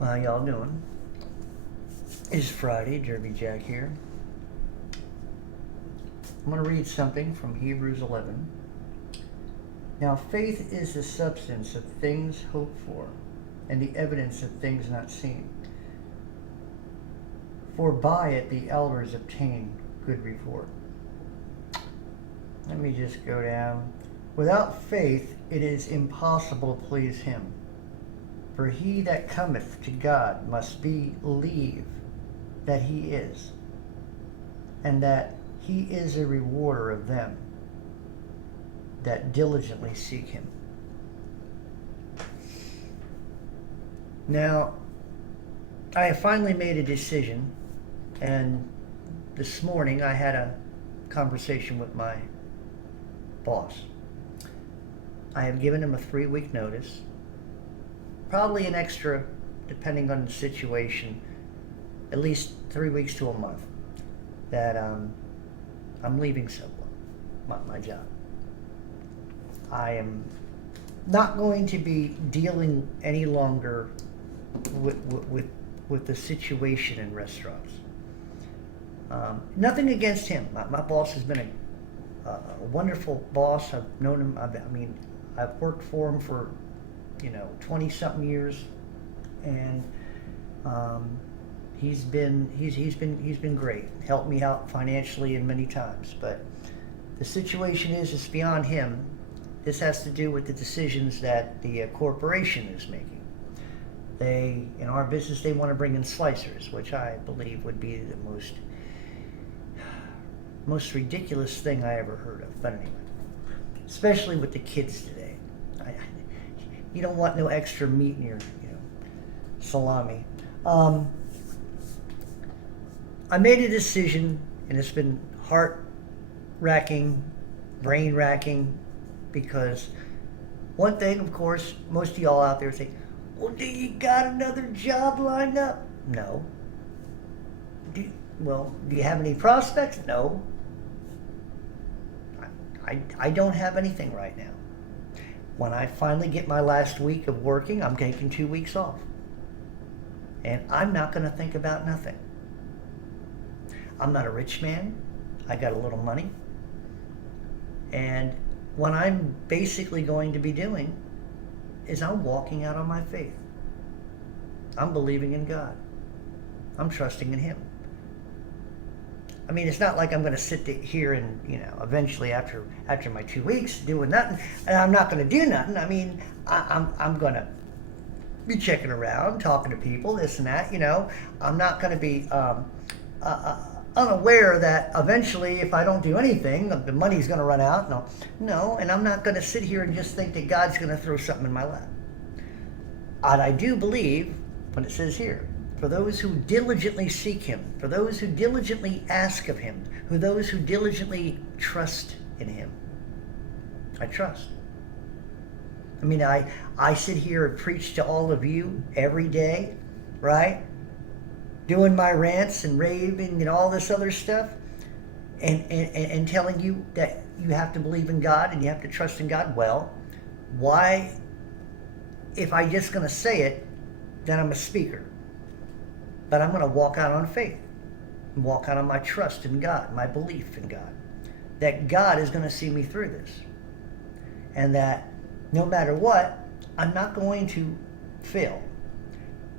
How y'all doing? It's Friday, Derby Jack here. I'm going to read something from Hebrews 11. Now faith is the substance of things hoped for, and the evidence of things not seen. For by it the elders obtained good report. Let me just go down. Without faith it is impossible to please him. For he that cometh to God must believe that he is, and that he is a rewarder of them that diligently seek him. Now, I have finally made a decision, and this morning I had a conversation with my boss. I have given him a 3-week notice, probably an extra, depending on the situation, at least 3 weeks to a month, that I'm leaving my job. I am not going to be dealing any longer with the situation in restaurants. Nothing against him. My boss has been a wonderful boss. I've known him. I've worked for him for 20-something years, and he's been great. Helped me out financially and many times. But the situation is, it's beyond him. This has to do with the decisions that the corporation is making. In our business, they want to bring in slicers, which I believe would be the most ridiculous thing I ever heard of. But anyway, especially with the kids today. You don't want no extra meat in your salami. I made a decision, and it's been heart-racking, brain-racking, because one thing, of course, most of y'all out there say, well, do you got another job lined up? No. Do you have any prospects? No. I don't have anything right now. When I finally get my last week of working, I'm taking 2 weeks off. And I'm not going to think about nothing. I'm not a rich man. I got a little money. And what I'm basically going to be doing is I'm walking out on my faith. I'm believing in God. I'm trusting in him. I mean, it's not like I'm going to sit here and, eventually after my 2 weeks doing nothing, and I'm not going to do nothing. I mean, I'm going to be checking around, talking to people, this and that, I'm not going to be unaware that eventually if I don't do anything, the money's going to run out. No, and I'm not going to sit here and just think that God's going to throw something in my lap. And I do believe what it says here. For those who diligently seek him, for those who diligently ask of him, for those who diligently trust in him. I trust. I mean, I sit here and preach to all of you every day, right? Doing my rants and raving and all this other stuff, and telling you that you have to believe in God and you have to trust in God. Well, why, if I'm just going to say it, then I'm a speaker. But I'm going to walk out on faith, and walk out on my trust in God, my belief in God, that God is going to see me through this, and that no matter what, I'm not going to fail.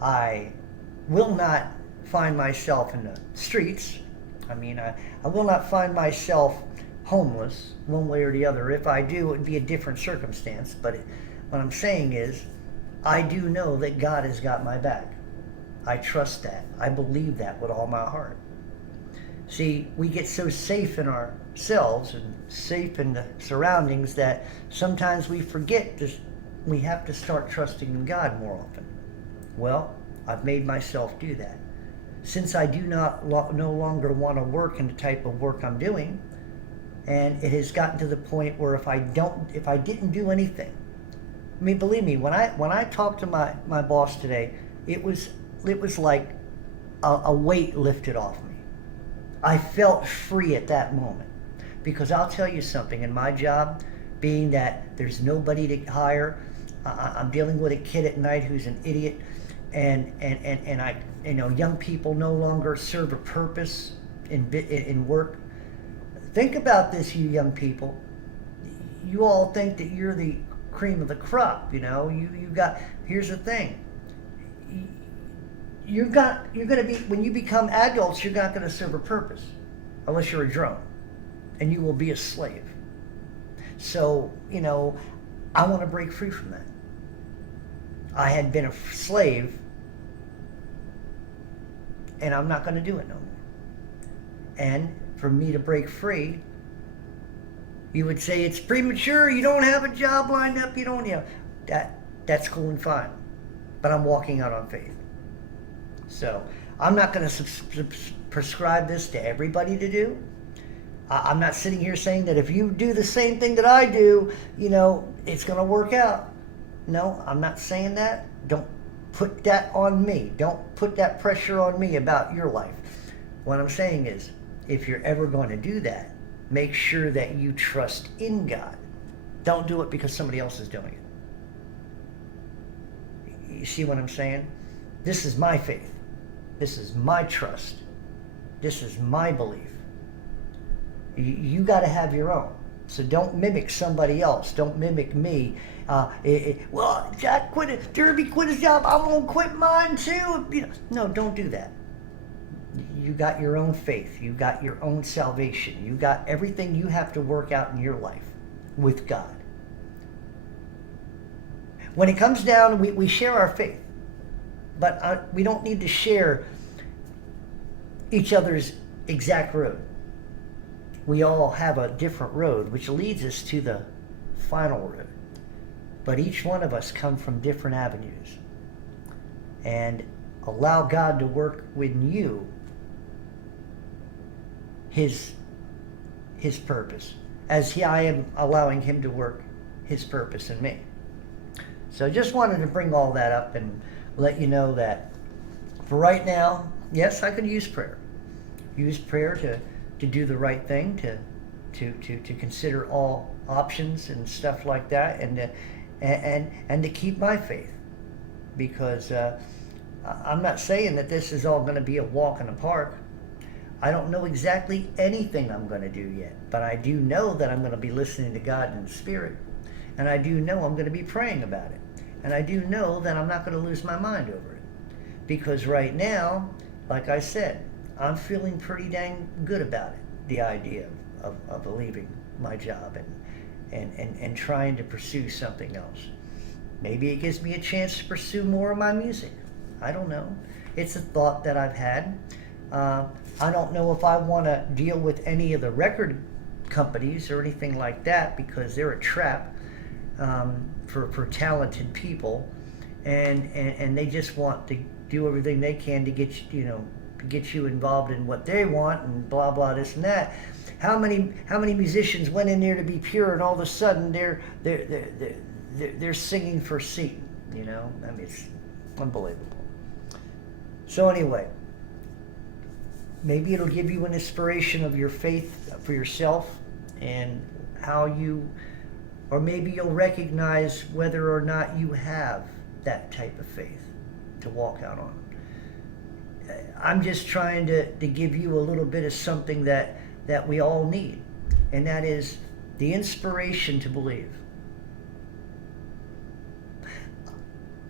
I will not find myself in the streets. I mean, I will not find myself homeless one way or the other. If I do, it would be a different circumstance. But what I'm saying is, I do know that God has got my back. I trust that. I believe that with all my heart. See, we get so safe in ourselves and safe in the surroundings that sometimes we forget we have to start trusting in God more often. Well, I've made myself do that. Since I do no longer want to work in the type of work I'm doing, and it has gotten to the point where if I didn't do anything, I mean, believe me, when I talked to my boss today, it was like a weight lifted off me. I felt free at that moment, because I'll tell you something, in my job, being that there's nobody to hire, I'm dealing with a kid at night who's an idiot, and I, young people no longer serve a purpose in work. Think about this, you young people. You all think that you're the cream of the crop. You got. Here's the thing. You're going to be, when you become adults, you're not going to serve a purpose unless you're a drone, and you will be a slave. So, I want to break free from that. I had been a slave, and I'm not going to do it no more. And for me to break free, you would say it's premature, you don't have a job lined up, you don't, that's cool and fine. But I'm walking out on faith. So I'm not going to prescribe this to everybody to do. I'm not sitting here saying that if you do the same thing that I do, it's going to work out. No, I'm not saying that. Don't put that on me. Don't put that pressure on me about your life. What I'm saying is, if you're ever going to do that, make sure that you trust in God. Don't do it because somebody else is doing it. You see what I'm saying? This is my faith. This is my trust. This is my belief. You got to have your own. So don't mimic somebody else. Don't mimic me. Well, Jack quit it. Derby quit his job. I'm going to quit mine too. No, don't do that. You got your own faith. You got your own salvation. You got everything you have to work out in your life with God. When it comes down, we share our faith. But we don't need to share each other's exact road. We all have a different road, which leads us to the final road. But each one of us come from different avenues. And allow God to work within you His purpose, as I am allowing Him to work His purpose in me. So I just wanted to bring all that up and let you know that for right now, yes, I could use prayer. Use prayer to do the right thing, to consider all options and stuff like that, and to keep my faith, because I'm not saying that this is all going to be a walk in the park. I don't know exactly anything I'm going to do yet, but I do know that I'm going to be listening to God in the Spirit, and I do know I'm going to be praying about it, and I do know that I'm not going to lose my mind over it, because right now, like I said, I'm feeling pretty dang good about it, the idea of leaving my job and trying to pursue something else. Maybe it gives me a chance to pursue more of my music. I don't know. It's a thought that I've had. I don't know if I want to deal with any of the record companies or anything like that, because they're a trap for talented people, and they just want to do everything they can to get you involved in what they want, and blah blah this and that. How many musicians went in there to be pure, and all of a sudden they're singing for Satan? I mean, it's unbelievable. So anyway, maybe it'll give you an inspiration of your faith for yourself, and how or maybe you'll recognize whether or not you have that type of faith to walk out on. I'm just trying to give you a little bit of something that we all need, and that is the inspiration to believe.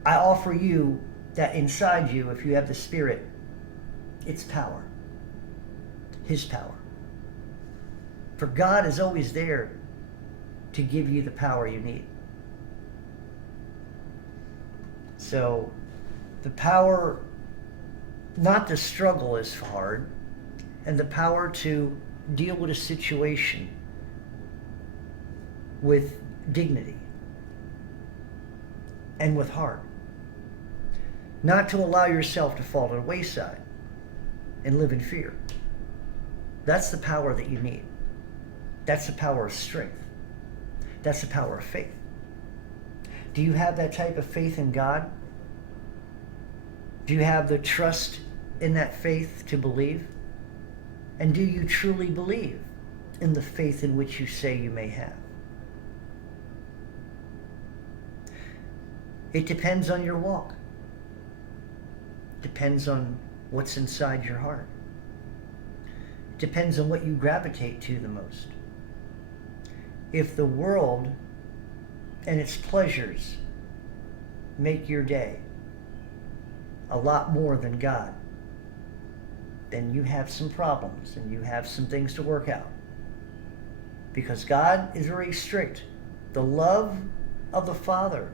I offer you that inside you, if you have the Spirit, it's power. His power. For God is always there to give you the power you need. So the power not to struggle is hard, and the power to deal with a situation with dignity and with heart. Not to allow yourself to fall to the wayside and live in fear. That's the power that you need. That's the power of strength. That's the power of faith. Do you have that type of faith in God? Do you have the trust in that faith to believe? And do you truly believe in the faith in which you say you may have? It depends on your walk. depends on what's inside your heart. It depends on what you gravitate to the most. If the world and its pleasures make your day a lot more than God, then you have some problems and you have some things to work out. Because God is very strict. The love of the Father,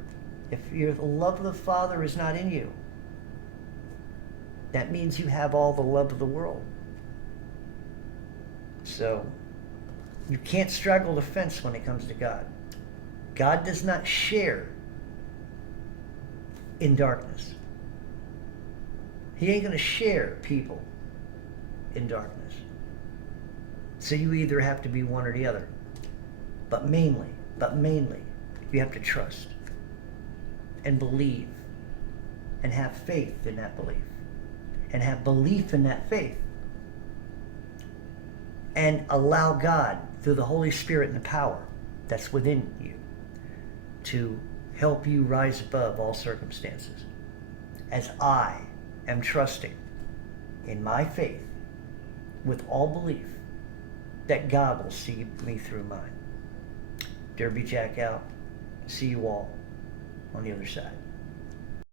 if the love of the Father is not in you, that means you have all the love of the world. So you can't straddle the fence when it comes to God. God does not share in darkness. He ain't going to share people in darkness. So you either have to be one or the other. But mainly, you have to trust and believe and have faith in that belief and have belief in that faith and allow God through the Holy Spirit and the power that's within you to help you rise above all circumstances. As I am trusting in my faith with all belief that God will see me through mine. Derby Jack out. See you all on the other side.